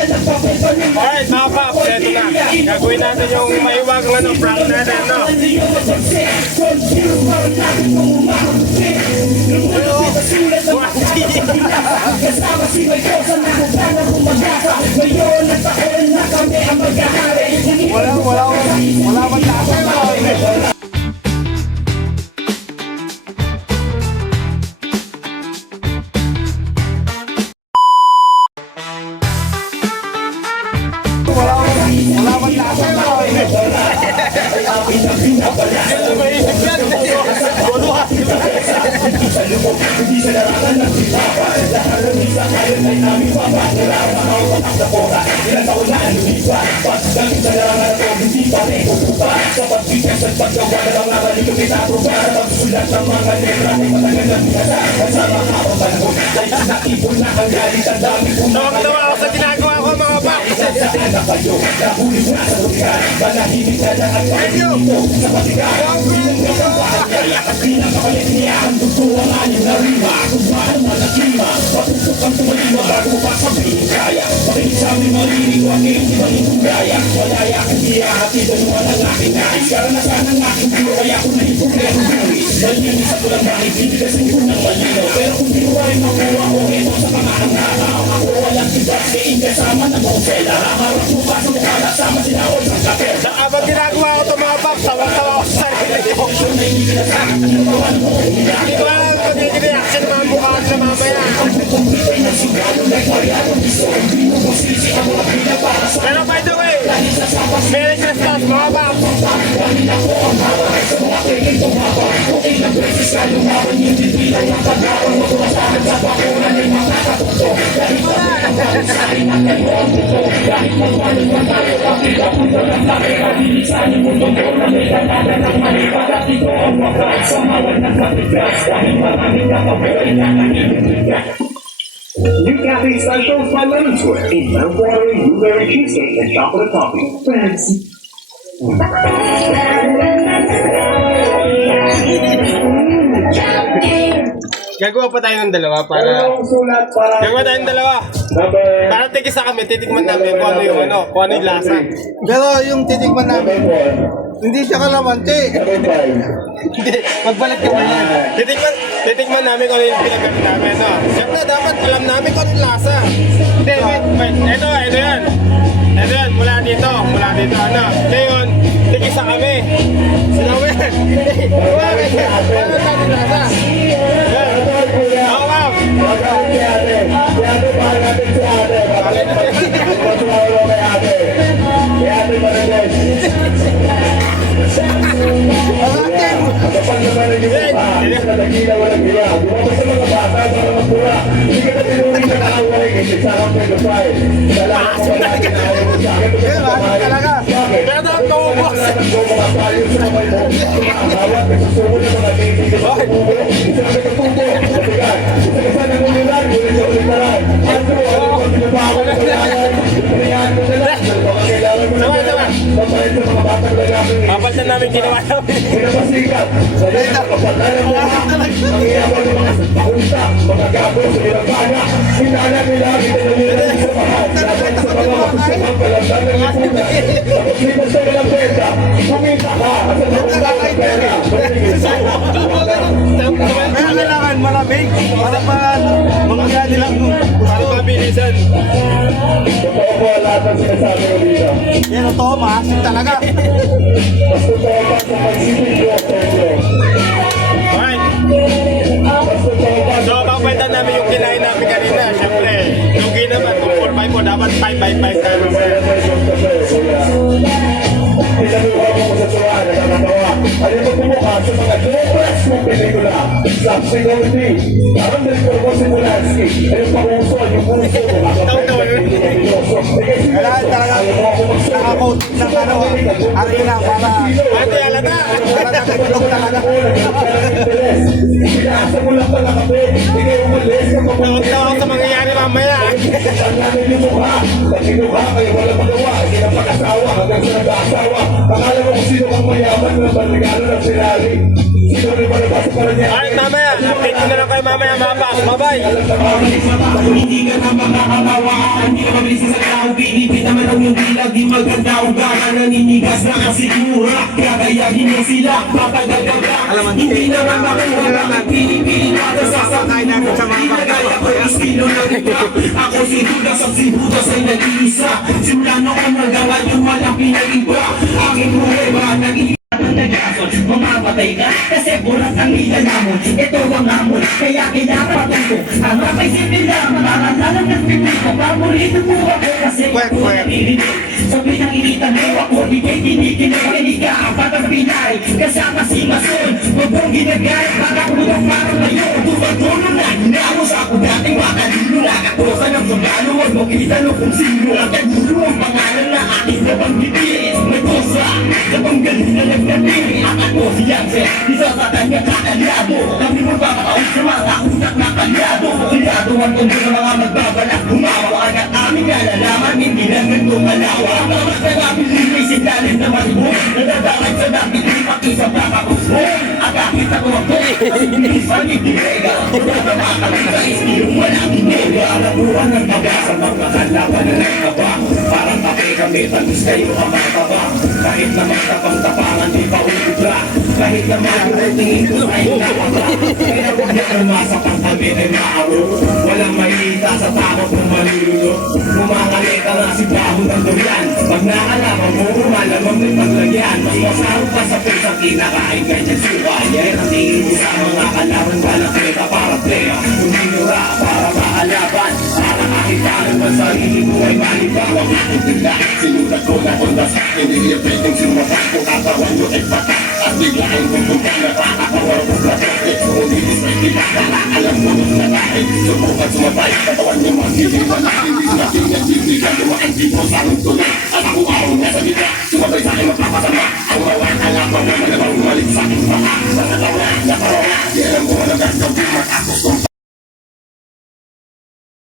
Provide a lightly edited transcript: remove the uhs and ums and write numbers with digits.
Alright, mga paps, eto na. Gagawin natin yung maiwagang prank natin, no? Wala man tayo. Wala man tayo. Tawag-tawa ako sa ginagawa ko, mga paps. Thank you. Habang ginagawa ko ito, mga paps, tawag-tawa ako sa sarili ko. Hindi ko alam kung magiging reaction ng mga mukha sa mamaya. Pero by the way, Merry Christmas, mga paps. New cafe specials by Lemon Square in Mount Water, blueberry cheesecake, and chocolate coffee. Friends. Gagawa pa tayo ng dalawa para... Gagawa tayo ng dalawa. Para tigisa kami, titikman namin kung ano yung kung ano yung lasa. Pero yung titikman namin, hindi siya kalamanti. Hindi, magbalik ka pa yan. Titikman namin kung ano yung pinagamit namin, no? Siyempre, dapat alam namin kung ano yung lasa. Hindi, wait. Ito yan. Ito yan, mula dito, ano? Ngayon, tigisa kami. Sinabi yan. Bakit? Ano tayo lasa? Yan. Ako, ma'am. Papalitan namin ginawa namin. Kailangan malamig para pa mangyari lang. Para mabilisan. Totoo po lahat ng sinasabi ko dito. Yan o to, maasim talaga. Mas totoo pa sa pagsisig ko sa inyo. Alright. Mas totoo pa So, papalitan namin yung kinain namin kanina. Siyempre, lugi naman. Kung 4x po, dapat 5x5 tayo. Pinaluha mo sa tuwa, nakakatawa. Ano yung magmumukha sa mga Duplex mong pelikula? Sam Sigourney, parang direktor mo si Polanski. Ayun pakuso, yung puso, Kailangan talaga nakakoat ng arena para Ate, alata! nakatulog talaga. Pinaasa mo lang pala kape, ikaw umalis ka pa. Tawag-tawa ako sa mangyayari mamaya. Ang namin yung mukha, nagkinuha kayo wala magawa, hindi na pag-asawa hanggang sa nag-aasawa. Akala mo kung sino kang mayaman na baligalo ng sinali. Sino rin malabas para niya? Alright, mamaya. Update ko na lang kayo mamaya, mga paps. Bye-bye! Alam na kami, hindi ka na makakatawa, hindi ka mabilis sa tao. yung di lagi maganda ugali naninigas na kasigura kakayagin mo sila matagal ka lang hindi naman makuha bakit pili-pili kada sasakay mo ginagaya ko estilo ng iba ako si Judas at si Judas ay nag-iisa simula noon hanggang ngayon malaki na iba aking pruweba nag-iisa ang nagason, mamamatay ka kasi burat ang ilanamon ito ang amon, kaya kinapatay ko ang rapay sipila, makakantalang ng pipito paborito mo ako kasi ako narinig sabi ng initan mo ako ikay tinikinig ka apat ang pinay kasama si Mason bubong ginagay para kulong parang ngayon tumatulong na hinamo sa ako dating makalilo nakatosan ng sundalo wag mo kitano kung sino ang kagulo ang pangalan na aking nabanggitin may kosa natanggal na nagdating ang ako si Yanse isa sa kanya kakaliado kami mo papakaon sa mga utak na kalyado kulyado ang tondo ng mga magbabalak humawa agad aming nalalaman hindi lang nagtumalawa ang mga nagabilin may siglalin na maribok nadadakay sa dati ipakisang kakapusbong at akit ako ako hindi panitilega wala makalagay yung walang inega alabuan ng taba sa mga kalaban na nagkaba parang kape kami tagus kayo ang mataba kahit na magtapang-tapangan di pa ubra kahit na magtutingin ko ay nakaba kaya huwag na umasapang kami ay maaro walang mahihita sa takot ng malululo kumakalita na si Baho ng durian pag nakalaman mo malamang may paglagyan mas masarap pa sa pusa kinakain ganyan suka yan ang tingin mo sa mga kalaban walang kita para playa tuminura para makalaban para kakitaan ang sarili ko ay malibawang nakikita sinulat ko na kondas hindi niya pwedeng sumasak kung katawan nyo ay patak at biglaan kung kung nakakawar ko sa traffic kung hindi sa kita alam mo nung nakain subukan sumatay katawan niyo maghihiwan hindi natin yan hindi ka lumaan di mo sa aking tuloy at ako araw na sa gita sumatay sa akin magpapasama ang mga kalapang na malamang umalik sa aking baka sa natawa na parawa di alam ko na nagkakabi matapos kong